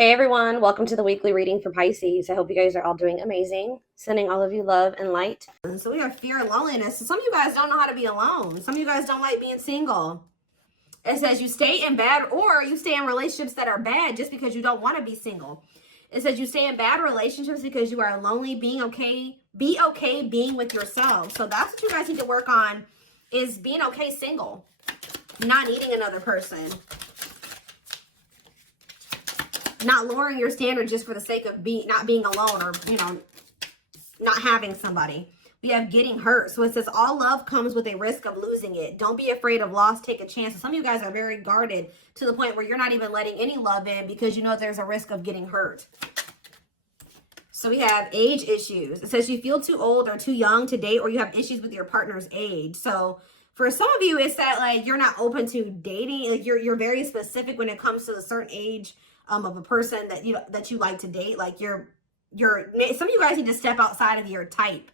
Hey everyone, welcome to the weekly reading for Pisces. I hope you guys are all doing amazing. Sending all of you love and light. So we have fear and loneliness. So some of you guys don't know how to be alone. Some of you guys don't like being single. It says you stay in bad or you stay in relationships that are bad just because you don't want to be single. It says you stay in bad relationships because you are lonely. Be okay being with yourself. So that's what you guys need to work on, is being okay single, not needing another person. Not lowering your standards just for the sake of not being alone, or, not having somebody. We have getting hurt. So it says all love comes with a risk of losing it. Don't be afraid of loss. Take a chance. So some of you guys are very guarded to the point where you're not even letting any love in because you know there's a risk of getting hurt. So we have age issues. It says you feel too old or too young to date, or you have issues with your partner's age. So for some of you, it's that like you're not open to dating. Like you're very specific when it comes to a certain age of a person that you like to date. Like some of you guys need to step outside of your type,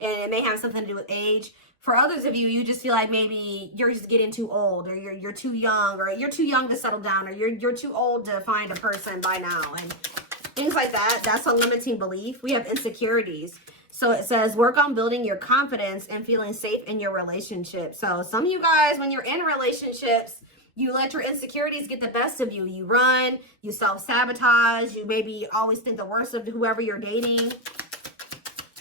and it may have something to do with age. For others of you, you just feel like maybe you're just getting too old, or you're too young, or you're too young to settle down, or you're too old to find a person by now, and things like that. That's a limiting belief. We have insecurities. So it says work on building your confidence and feeling safe in your relationship. So some of you guys, when you're in relationships, you let your insecurities get the best of you. You run, you self-sabotage, you maybe always think the worst of whoever you're dating.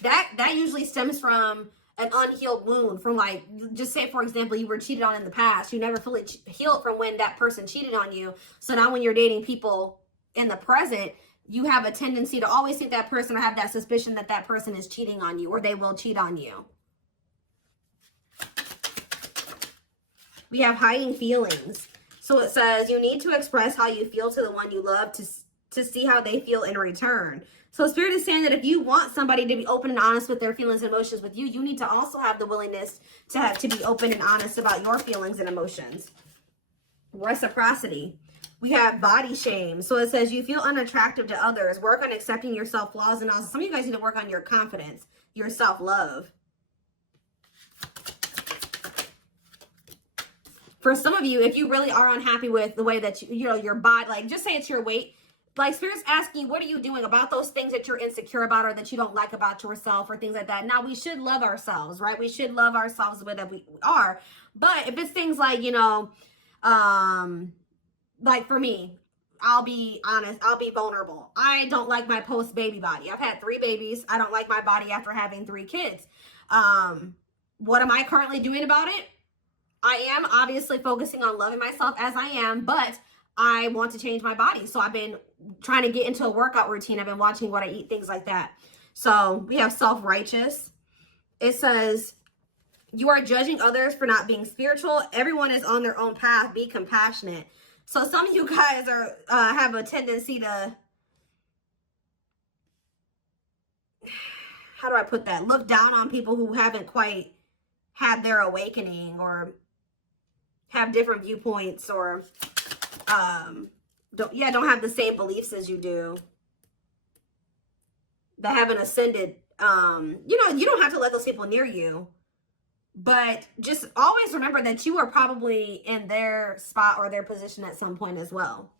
That usually stems from an unhealed wound, from like, just say for example, you were cheated on in the past. You never fully healed from when that person cheated on you. So now when you're dating people in the present, you have a tendency to always think that person, or have that suspicion that that person is cheating on you, or they will cheat on you. We have hiding feelings. So it says you need to express how you feel to the one you love to see how they feel in return. So Spirit is saying that if you want somebody to be open and honest with their feelings and emotions with you, you need to also have the willingness to be open and honest about your feelings and emotions. Reciprocity. We have body shame. So it says you feel unattractive to others. Work on accepting yourself, flaws and all. Some of you guys need to work on your confidence, your self-love. For some of you, if you really are unhappy with the way that your body, like just say it's your weight, like Spirit's asking, what are you doing about those things that you're insecure about, or that you don't like about yourself, or things like that. Now, we should love ourselves, right? We should love ourselves the way that we are. But if it's things like, like for me, I'll be honest, I'll be vulnerable. I don't like my post-baby body. I've had 3 babies. I don't like my body after having 3 kids. What am I currently doing about it? I am obviously focusing on loving myself as I am, but I want to change my body. So I've been trying to get into a workout routine. I've been watching what I eat, things like that. So we have self-righteous. It says you are judging others for not being spiritual. Everyone is on their own path. Be compassionate. So some of you guys are have a tendency to, how do I put that? Look down on people who haven't quite had their awakening, or have different viewpoints, or don't have the same beliefs as you do, that haven't ascended. You don't have to let those people near you, but just always remember that you are probably in their spot or their position at some point as well.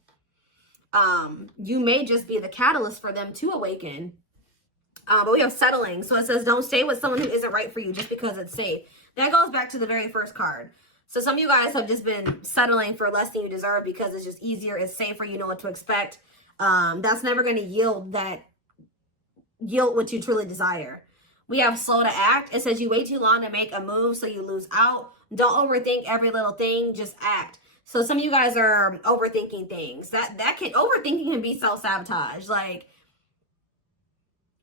You may just be the catalyst for them to awaken. But we have settling. So it says don't stay with someone who isn't right for you just because it's safe. That goes back to the very first card. So some of you guys have just been settling for less than you deserve because it's just easier, it's safer, you know what to expect. That's never going to yield what you truly desire. We have slow to act. It says you wait too long to make a move, so you lose out. Don't overthink every little thing, just act. So some of you guys are overthinking things. Overthinking can be self-sabotage.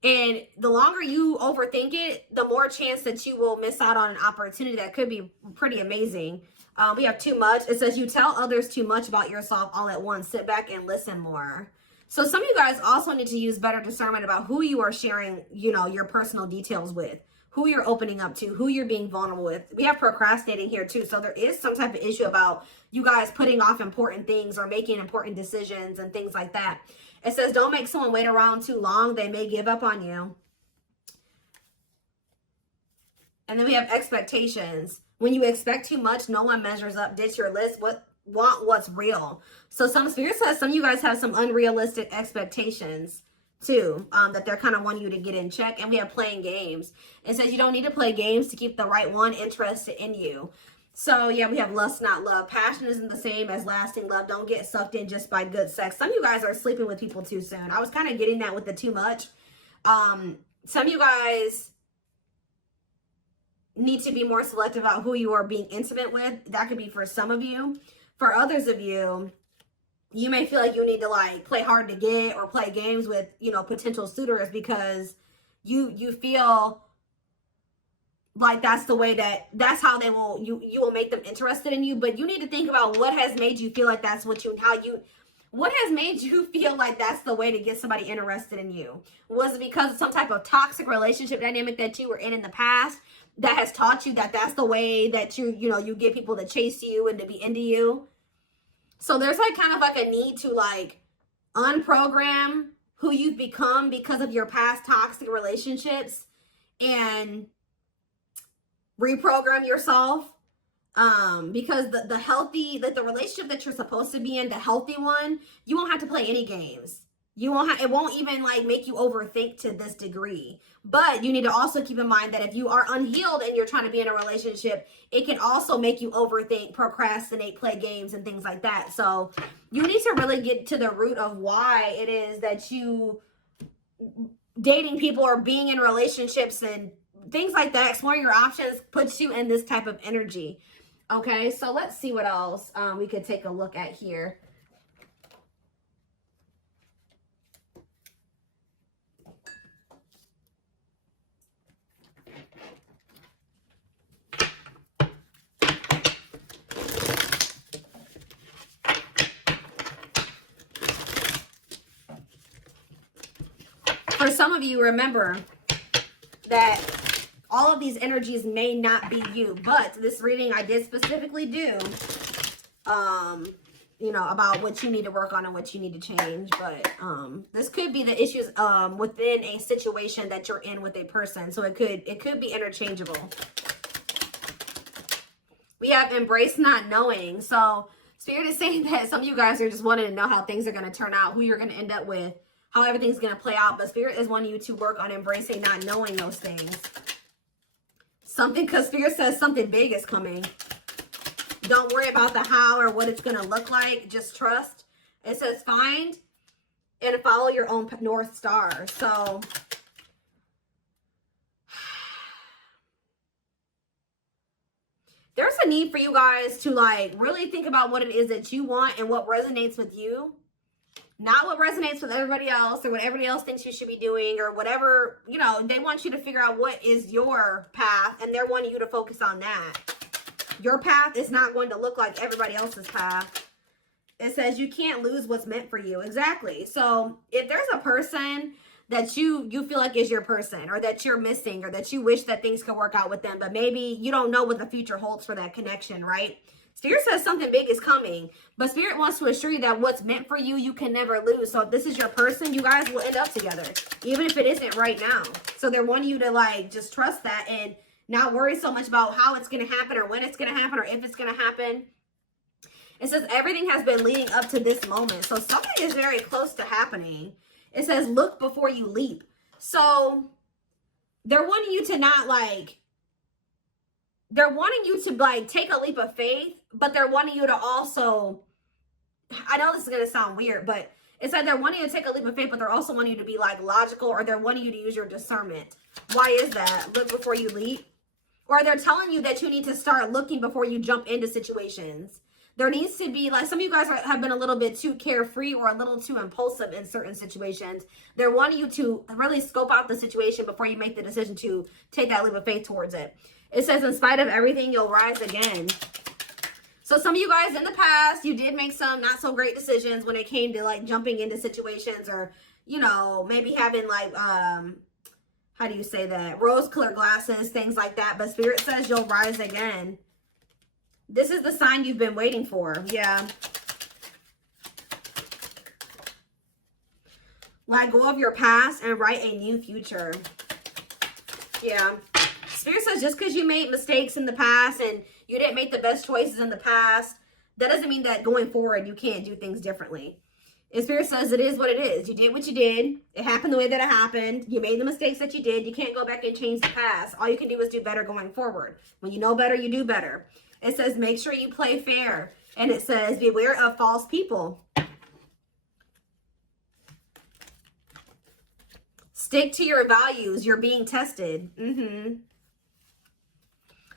And the longer you overthink it, the more chance that you will miss out on an opportunity that could be pretty amazing. We have too much. It says you tell others too much about yourself all at once. Sit back and listen more. So some of you guys also need to use better discernment about who you are sharing, your personal details with, who you're opening up to, who you're being vulnerable with. We have procrastinating here too. So there is some type of issue about you guys putting off important things or making important decisions and things like that. It says don't make someone wait around too long. They may give up on you. And then we have expectations. When you expect too much, no one measures up. Ditch your list. want what's real. So some Spirit says some of you guys have some unrealistic expectations too, that they're kind of wanting you to get in check. And we have playing games. It says you don't need to play games to keep the right one interested in you. So yeah, we have lust, not love. Passion isn't the same as lasting love. Don't get sucked in just by good sex. Some of you guys are sleeping with people too soon. I was kind of getting that with the too much. Some of you guys need to be more selective about who you are being intimate with. That could be for some of you. For others of you, you may feel like you need to like play hard to get or play games with, you know, potential suitors because you feel like that's the way that's how they will, you will make them interested in you. But you need to think about what has made you feel like that's what what has made you feel like that's the way to get somebody interested in you? Was it because of some type of toxic relationship dynamic that you were in the past that has taught you that that's the way that you get people to chase you and to be into you? So there's like kind of like a need to like unprogram who you've become because of your past toxic relationships and reprogram yourself. Because the healthy, like the relationship that you're supposed to be in, the healthy one, you won't have to play any games. You won't it won't even like make you overthink to this degree. But you need to also keep in mind that if you are unhealed and you're trying to be in a relationship, it can also make you overthink, procrastinate, play games and things like that. So you need to really get to the root of why it is that you dating people or being in relationships and things like that, exploring your options puts you in this type of energy. Okay, so let's see what else we could take a look at here. For some of you, remember that all of these energies may not be you, but this reading I did specifically do, you know, about what you need to work on and what you need to change. But this could be the issues within a situation that you're in with a person. So it could be interchangeable. We have embrace not knowing. So Spirit is saying that some of you guys are just wanting to know how things are going to turn out, who you're going to end up with, how everything's going to play out. But Spirit is wanting you to work on embracing not knowing those things. Something, because Spirit says something big is coming. Don't worry about the how or what it's going to look like. Just trust. It says find and follow your own North Star. So there's a need for you guys to like really think about what it is that you want and what resonates with you. Not what resonates with everybody else or what everybody else thinks you should be doing or whatever. You know, they want you to figure out what is your path and they're wanting you to focus on that. Your path is not going to look like everybody else's path. It says you can't lose what's meant for you. Exactly. So if there's a person that you feel like is your person or that you're missing or that you wish that things could work out with them, but maybe you don't know what the future holds for that connection, right? Spirit says something big is coming, but Spirit wants to assure you that what's meant for you, you can never lose. So if this is your person, you guys will end up together, even if it isn't right now. So they're wanting you to like just trust that and not worry so much about how it's going to happen or when it's going to happen or if it's going to happen. It says everything has been leading up to this moment. So something is very close to happening. It says look before you leap. So they're wanting you to not like, they're wanting you to like take a leap of faith, but they're wanting you to also, I know this is going to sound weird, but it's like they're wanting you to take a leap of faith, but they're also wanting you to be like logical, or they're wanting you to use your discernment. Why is that? Look before you leap. Or they're telling you that you need to start looking before you jump into situations. There needs to be, like, some of you guys have been a little bit too carefree or a little too impulsive in certain situations. They're wanting you to really scope out the situation before you make the decision to take that leap of faith towards it. It says, in spite of everything, you'll rise again. So some of you guys in the past, you did make some not so great decisions when it came to like jumping into situations or, you know, maybe having like, how do you say that? Rose-colored glasses, things like that. But Spirit says you'll rise again. This is the sign you've been waiting for. Yeah. Let go of your past and write a new future. Yeah. Spirit says just because you made mistakes in the past and you didn't make the best choices in the past that doesn't mean that going forward you can't do things differently. And Spirit says it is what it is. You did what you did. It happened the way that it happened. You made the mistakes that you did. You can't go back and change the past. All you can do is do better going forward. When you know better, you do better. It says make sure you play fair. And it says beware of false people. Stick to your values. You're being tested.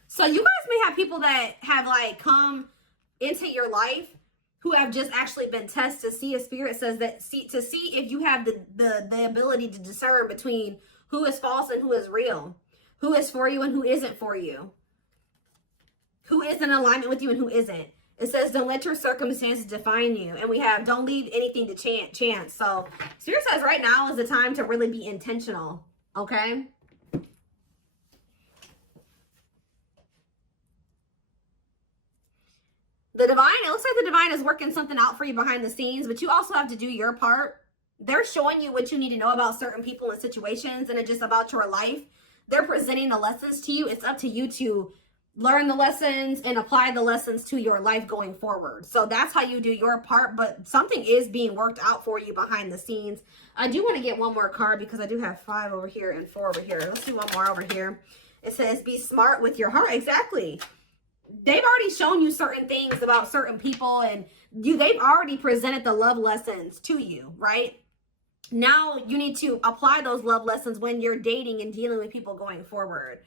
So you guys may have people that have like come into your life who have just actually been tested to see, a Spirit says that to see if you have the ability to discern between who is false and who is real, who is for you and who isn't for you, who is in alignment with you and who isn't. It says don't let your circumstances define you, and we have don't leave anything to chance. So Spirit says right now is the time to really be intentional. Okay. The divine, it looks like the divine is working something out for you behind the scenes, but you also have to do your part. They're showing you what you need to know about certain people and situations, and it's just about your life. They're presenting the lessons to you. It's up to you to learn the lessons and apply the lessons to your life going forward. So that's how you do your part, but something is being worked out for you behind the scenes. I do want to get one more card because I do have 5 over here and 4 over here. Let's do one more over here. It says be smart with your heart. Exactly. They've already shown you certain things about certain people, and they've already presented the love lessons to you, right? Now you need to apply those love lessons when you're dating and dealing with people going forward.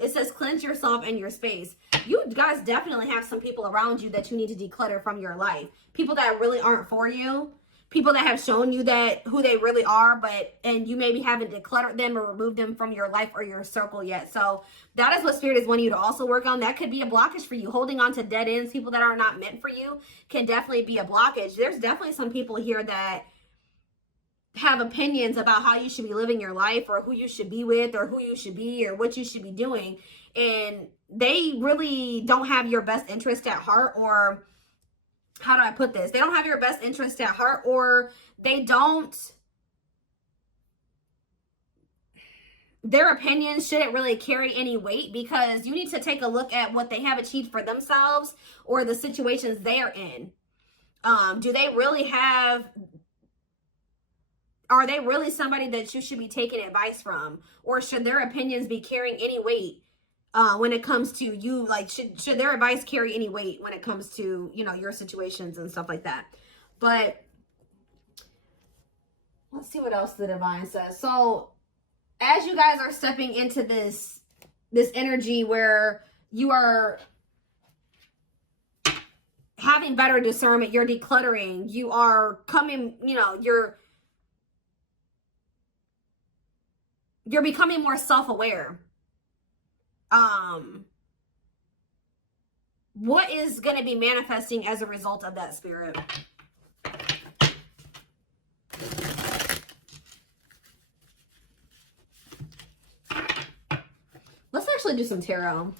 It says cleanse yourself and your space. You guys definitely have some people around you that you need to declutter from your life. People that really aren't for you. People that have shown you that who they really are, and you maybe haven't decluttered them or removed them from your life or your circle yet. So that is what Spirit is wanting you to also work on. That could be a blockage for you. Holding on to dead ends, people that are not meant for you, can definitely be a blockage. There's definitely some people here that have opinions about how you should be living your life, or who you should be with, or who you should be, or what you should be doing. And they really don't have your best interest at heart, or how do I put this? They don't have your best interest at heart, or their opinions shouldn't really carry any weight, because you need to take a look at what they have achieved for themselves or the situations they're in. Do they really are they really somebody that you should be taking advice from? Or should their opinions be carrying any weight when it comes to you? Like, should their advice carry any weight when it comes to, your situations and stuff like that? But let's see what else the divine says. So as you guys are stepping into this energy where you are having better discernment, you're decluttering, you are coming, you're becoming more self-aware. What is going to be manifesting as a result of that, Spirit? Let's actually do some tarot.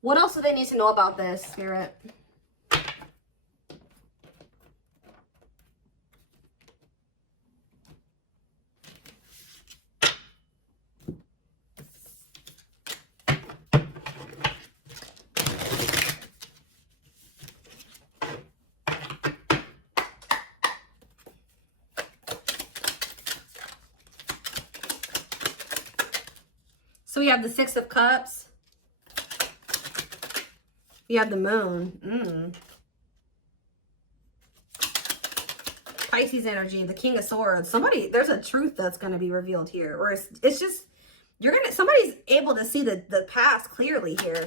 What else do they need to know about this, Spirit? So we have the 6 of Cups. We have the Moon. Pisces energy, the King of Swords. There's a truth that's going to be revealed here. Or it's just, somebody's able to see the past clearly here.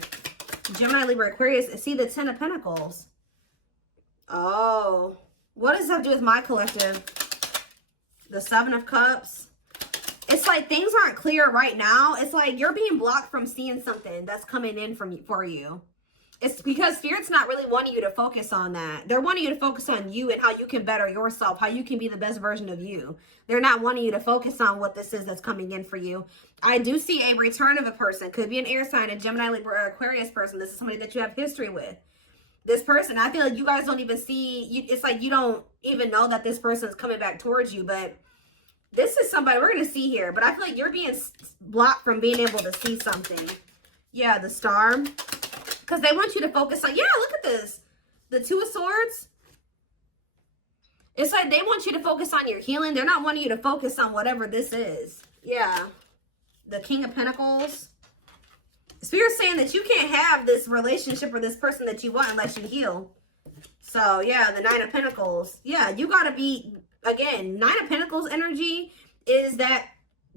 Gemini, Libra, Aquarius, see the 10 of Pentacles. Oh, what does that have to do with my collective? The 7 of Cups. It's like things aren't clear right now. It's like you're being blocked from seeing something that's coming in for you. It's because Spirit's not really wanting you to focus on that. They're wanting you to focus on you and how you can better yourself, how you can be the best version of you. They're not wanting you to focus on what this is that's coming in for you. I do see a return of a person. Could be an air sign, a Gemini, Libra, or Aquarius person. This is somebody that you have history with. This person, I feel like you guys don't even see, it's like you don't even know that this person is coming back towards you, but this is somebody we're going to see here. But I feel like you're being blocked from being able to see something. Yeah, the Star. Because they want you to focus on, yeah, look at this. The Two of Swords. It's like they want you to focus on your healing. They're not wanting you to focus on whatever this is. Yeah. The King of Pentacles. Spirit's saying that you can't have this relationship or this person that you want unless you heal. So, yeah, the Nine of Pentacles. Yeah, you got to be, again, Nine of Pentacles energy is that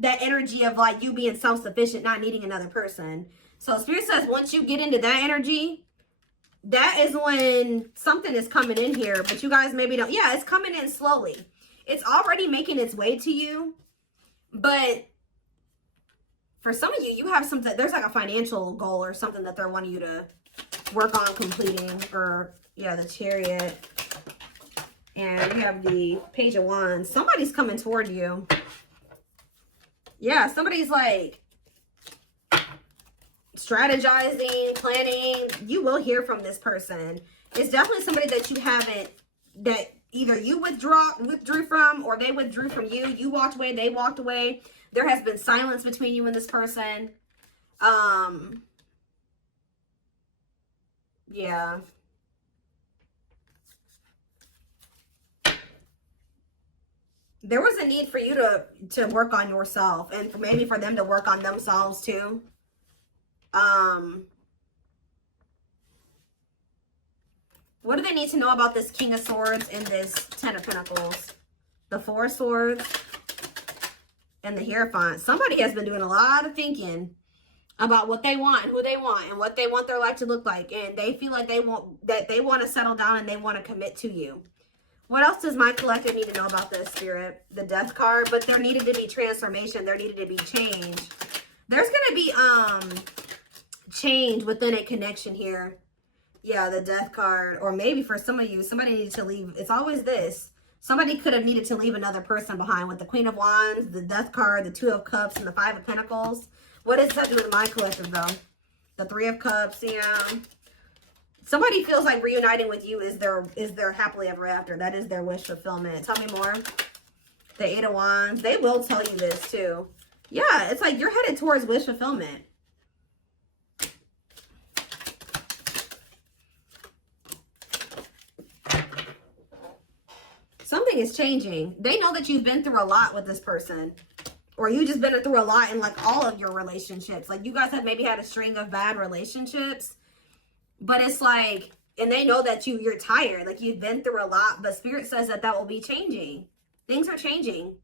energy of like you being self-sufficient, not needing another person. So Spirit says once you get into that energy, that is when something is coming in here, but you guys maybe don't. Yeah, it's coming in slowly. It's already making its way to you, but for some of you, you have something, there's like a financial goal or something that they're wanting you to work on completing, or yeah, the Chariot. And we have the Page of Wands. Somebody's coming toward you. Yeah, somebody's like strategizing, planning. You will hear from this person. It's definitely somebody that you haven't, that either you withdrew from, or they withdrew from you. You walked away, they walked away. There has been silence between you and this person. Yeah. There was a need for you to work on yourself, and maybe for them to work on themselves too. What do they need to know about this King of Swords and this Ten of Pentacles? The Four of Swords and the Hierophant. Somebody has been doing a lot of thinking about what they want, who they want, and what they want their life to look like. And they feel like they want to settle down and they want to commit to you. What else does my collective need to know about this, Spirit? The Death card. But there needed to be transformation. There needed to be change. There's going to be change within a connection here. Yeah, the Death card. Or maybe for some of you, somebody needed to leave. It's always this. Somebody could have needed to leave another person behind with the Queen of Wands, the Death card, the Two of Cups, and the Five of Pentacles. What is that with my collective, though? The Three of Cups, yeah. Somebody feels like reuniting with you is their happily ever after. That is their wish fulfillment. Tell me more. The Eight of Wands. They will tell you this, too. Yeah, it's like you're headed towards wish fulfillment. Something is changing. They know that you've been through a lot with this person. Or you just been through a lot in like all of your relationships. Like you guys have maybe had a string of bad relationships. But it's like, and they know that you're tired. Like you've been through a lot. But Spirit says that will be changing. Things are changing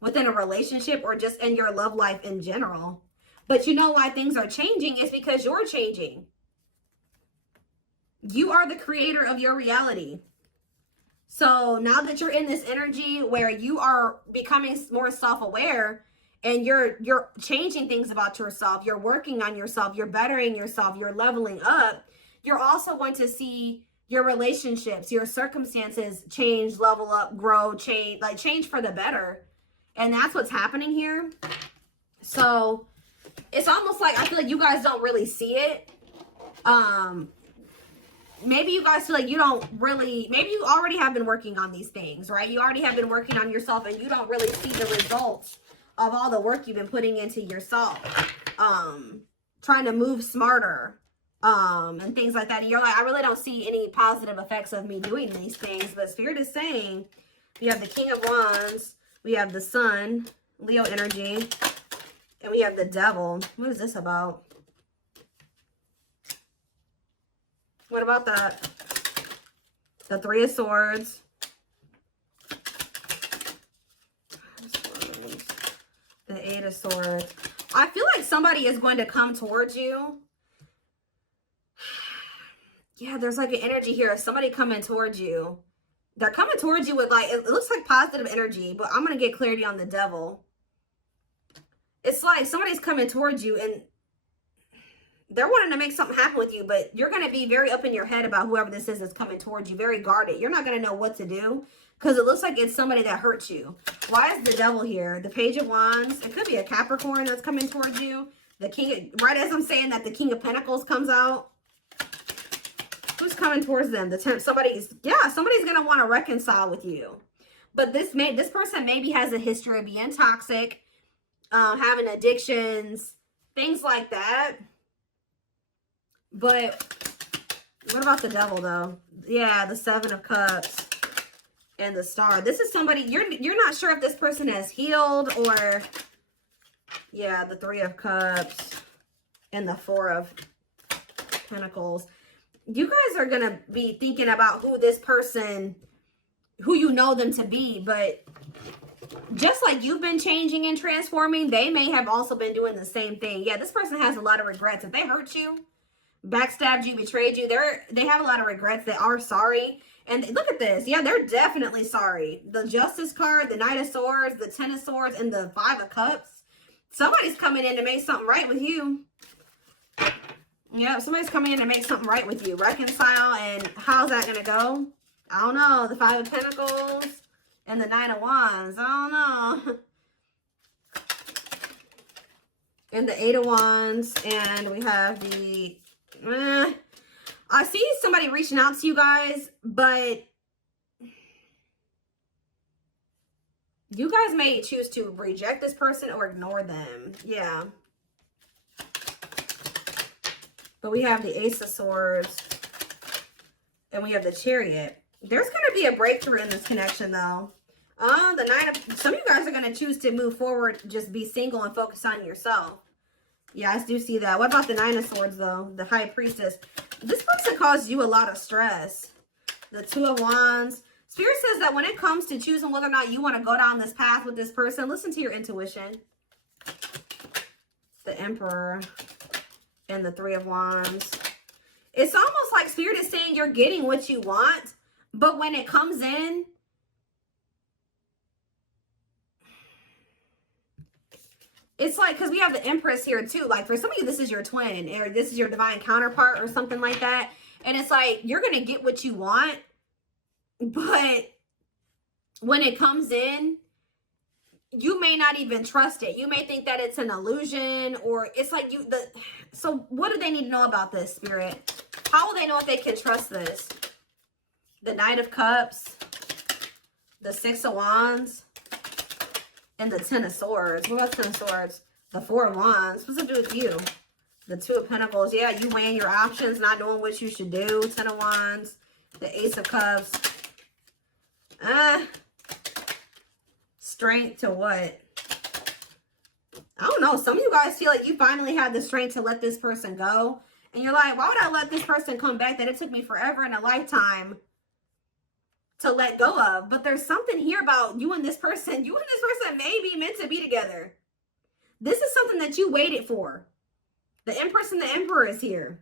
within a relationship or just in your love life in general. But you know why things are changing is because you're changing. You are the creator of your reality. So now that you're in this energy where you are becoming more self-aware and you're changing things about yourself, you're working on yourself, you're bettering yourself, you're leveling up, you're also going to see your relationships, your circumstances change, level up, grow, change for the better. And that's what's happening here. So it's almost like I feel like you guys don't really see it. Maybe you guys feel like you don't really, maybe you already have been working on these things, right? You already have been working on yourself and you don't really see the results of all the work you've been putting into yourself. Trying to move smarter, and things like that. And you're like, I really don't see any positive effects of me doing these things. But Spirit is saying, we have the King of Wands, we have the Sun, Leo energy, and we have the Devil. What is this about? What about that? The Three of Swords. The Eight of Swords. I feel like somebody is going to come towards you. Yeah, there's like an energy here of somebody coming towards you. They're coming towards you with like, it looks like positive energy, but I'm going to get clarity on the Devil. It's like somebody's coming towards you and they're wanting to make something happen with you, but you're going to be very up in your head about whoever this is that's coming towards you, very guarded. You're not going to know what to do because it looks like it's somebody that hurts you. Why is the Devil here? The Page of Wands. It could be a Capricorn that's coming towards you. The King, right as I'm saying that, the King of Pentacles comes out. Who's coming towards them? The temp. Somebody's going to want to reconcile with you. But this person maybe has a history of being toxic, having addictions, things like that. But what about the devil, though? Yeah, the 7 of Cups and the Star. This is somebody, you're not sure if this person has healed or, yeah, the 3 of Cups and the 4 of Pentacles. You guys are going to be thinking about who this person, who you know them to be, but just like you've been changing and transforming, they may have also been doing the same thing. Yeah, this person has a lot of regrets. If they hurt you, backstabbed you, betrayed you, they have a lot of regrets. They are sorry. And look at this. Yeah, they're definitely sorry. The Justice card, the Knight of Swords, the 10 of Swords, and the 5 of Cups. Somebody's coming in to make something right with you. Yeah, somebody's coming in to make something right with you. Reconcile, and how's that going to go? I don't know. The 5 of Pentacles and the 9 of Wands. I don't know. And the 8 of Wands, and we have the... I see somebody reaching out to you guys, but you guys may choose to reject this person or ignore them. Yeah. But we have the Ace of Swords and we have the Chariot. There's going to be a breakthrough in this connection, though. The 9 of... Some of you guys are going to choose to move forward, just be single and focus on yourself. Yeah, I do see that. What about the 9 of Swords, though? The High Priestess. This person caused you a lot of stress. The 2 of Wands. Spirit says that when it comes to choosing whether or not you want to go down this path with this person, listen to your intuition. The Emperor and the 3 of Wands. It's almost like Spirit is saying you're getting what you want, but when it comes in, it's like, because we have the Empress here too. Like for some of you, this is your twin or this is your divine counterpart or something like that. And it's like, you're going to get what you want, but when it comes in, you may not even trust it. You may think that it's an illusion, or it's like so what do they need to know about this, Spirit? How will they know if they can trust this? The Knight of Cups, the 6 of Wands, and the 10 of Swords. What about 10 of Swords? The 4 of Wands. What's it do with you? The 2 of Pentacles. Yeah, you weighing your options, not knowing what you should do. 10 of Wands. The Ace of Cups. Strength to what? I don't know. Some of you guys feel like you finally had the strength to let this person go. And you're like, why would I let this person come back that it took me forever and a lifetime to let go of? But there's something here about you and this person. You and this person may be meant to be together. This is something that you waited for. The Empress and the Emperor is here.